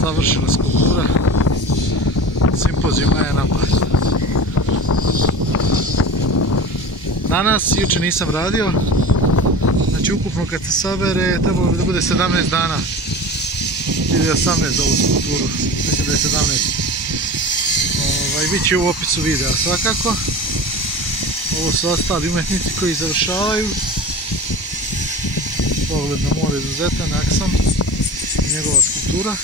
Završena skulptura. Simpozijum je napad. Danas, jučer nisam radio. Znači ukupno kad se sabere trebalo bi da bude 17 dana. Ili 18 za ovu skulpturu. Mislim da je 17. Bit će u opisu videa svakako. Ovo su ostali umjetnici koji završavaju. Pogled na more izuzetan, Akson. Njegova skulptura.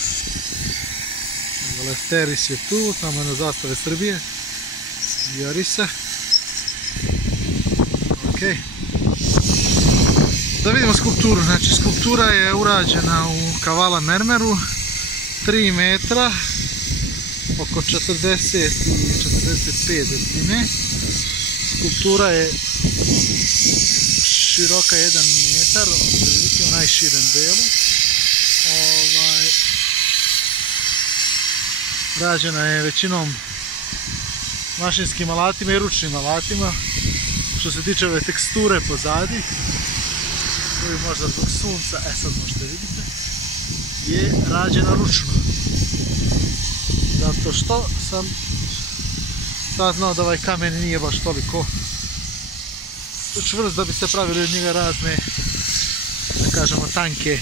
Lefteris je tu, tamo je na zastave Srbije. Jarisa. Ok. Da vidimo skulpturu. Znači skulptura je urađena u Kavala mermeru. 3 metra. Oko 40 i 45 debljine. Skulptura je široka 1 metar, otprilike u najširem delu. Rađena je većinom mašinskim alatima i ručnim alatima. Što se tiče ove teksture pozadi, koju možda zbog sunca, sad možete vidite, je rađena ručno. Zato što sam saznao da ovaj kamen nije baš toliko čvrst da bi se pravili od njega razne, da kažemo, tanke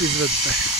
izvedbe.